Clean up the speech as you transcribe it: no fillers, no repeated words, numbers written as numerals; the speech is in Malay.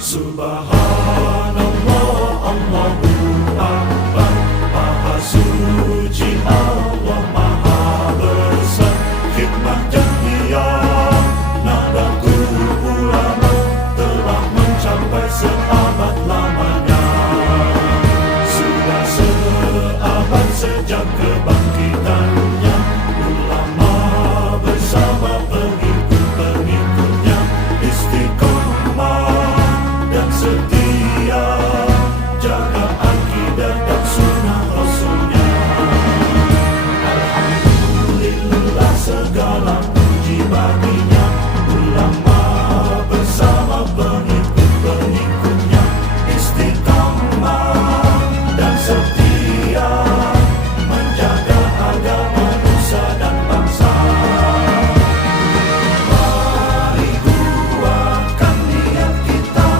Subhanallah, Allahu Akbar. Maha suci Allah, Maha besar. Khidmat jamiah Nahdlatul Ulama telah mencapai